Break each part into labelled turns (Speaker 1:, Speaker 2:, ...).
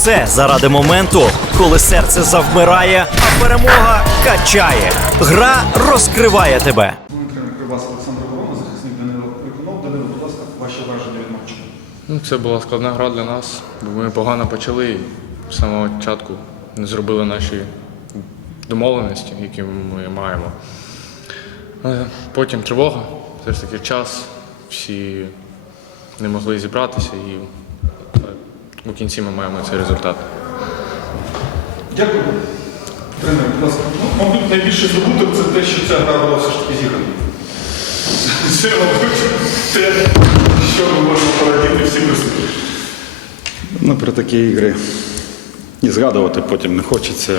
Speaker 1: все заради моменту, коли серце завмирає, а перемога качає. Гра розкриває тебе.
Speaker 2: Кривбас Олександр Ворона, захисник Данило Крикунов. Данило, будь ласка, ваші враження від матчу.
Speaker 3: Ну, це була складна гра для нас, бо ми погано почали і з самого початку не зробили наші домовленості, які ми маємо. Потім тривога, все ж таки час, всі не могли зібратися і у кінці ми маємо цей результат.
Speaker 2: Дякую. Тренер, будь ласка. Ну, мабуть, найбільше здобуток це те, що ця гра була все ж таки зіграна. Це, мабуть, те, що ми можемо порадіти всі присутні.
Speaker 4: Ну, про такі ігри і згадувати потім не хочеться.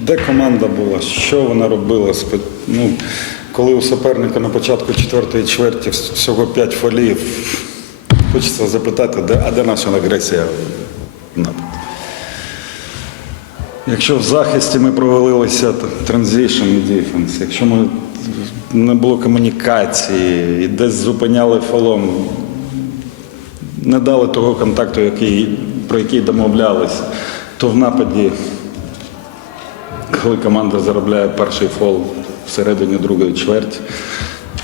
Speaker 4: Де команда була, що вона робила? Ну, коли у суперника на початку четвертої чверті всього п'ять фолів, хочеться запитати, де, а де наша агресія в нападі? Якщо в захисті ми провалилися транзишн дефенс, якщо ми не було комунікації і десь зупиняли фолом, не дали того контакту, який, про який домовлялися, то в нападі, коли команда заробляє перший фол всередині другої чверті,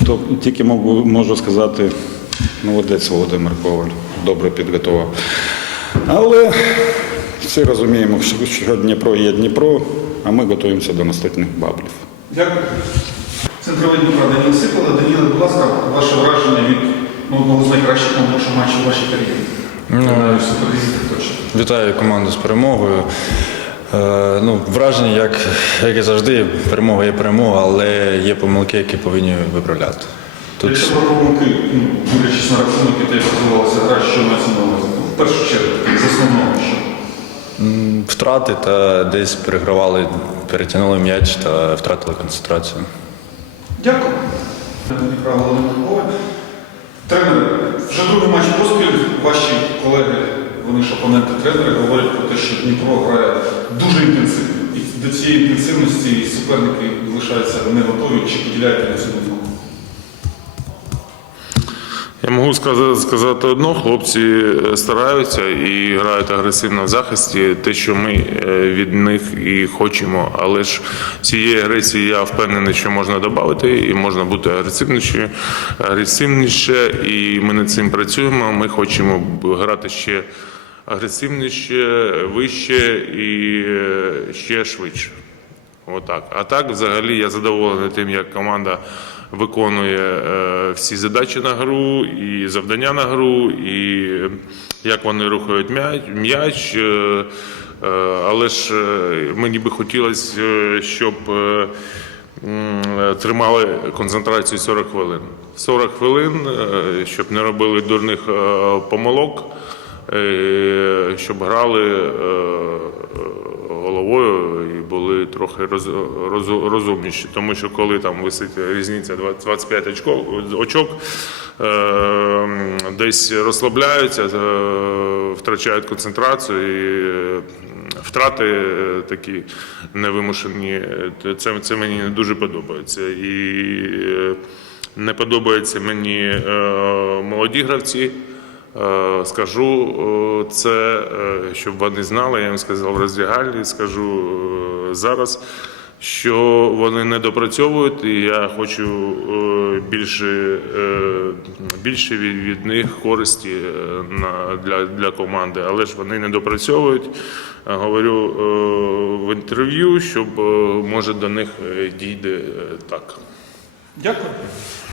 Speaker 4: то тільки можу сказати, молодець Володимир Коваль, добре підготував. Але всі розуміємо, що- Дніпро є Дніпро, а ми готуємося до наступних баблів.
Speaker 2: Дякую. Центровий Дніпра Даніл Сипала. Даніле, будь ласка, ваше враження від ну, одного з найкращих що матчів у вашій кар'єрі. Ну.
Speaker 5: Вітаю команду з перемогою. Е, ну, враження, як, як і завжди, перемога є перемога, але є помилки, які повинні виправляти. Тут
Speaker 2: Якщо про помилки, ну, дивлячись на рахунок, і те, як розвивалася гра, що мається на увазі? Ну, В першу чергу, з основного, що?
Speaker 5: м, втрати та десь перегравали, перетягнули м'яч та втратили концентрацію.
Speaker 2: Дякую. Коваль. Вже другий матч поспіль. Ваші колеги, вони ж опоненти тренери, говорять про те, що Дніпро грає дуже інтенсивно. І до цієї інтенсивності суперники залишаються не готові чи поділяєте на цю думку?
Speaker 6: Я можу сказати, одно, хлопці е, стараються і грають агресивно в захисті, те, що ми е, від них і хочемо. Але ж цієї агресії я впевнений, що можна додати, і можна бути агресивніше, агресивніше, і ми над цим працюємо. Ми хочемо грати ще агресивніше, вище і е, ще швидше. Отак. А так, взагалі, я задоволений тим, як команда виконує е, всі задачі на гру, і завдання на гру, і як вони рухають м'яч. Е, е, але ж е, мені би хотілося, е, щоб е, е, тримали концентрацію 40 хвилин. 40 хвилин, е, щоб не робили дурних е, помилок, е, щоб грали е, були трохи роз, роз- розумніші. Тому що коли там висить різниця 25 очко, очок, е, десь розслабляються, е, втрачають концентрацію і е, втрати е, такі невимушені. е, Це, це мені не дуже подобається. І не подобається мені е, молоді гравці. Скажу це, щоб вони знали, я їм сказав роздягальні, скажу зараз, що вони не допрацьовують, і я хочу е, більше, е, більше від, від них користі е, на, для, для команди, але ж вони не допрацьовують. Говорю в інтерв'ю, щоб може до них дійде так.
Speaker 2: Дякую.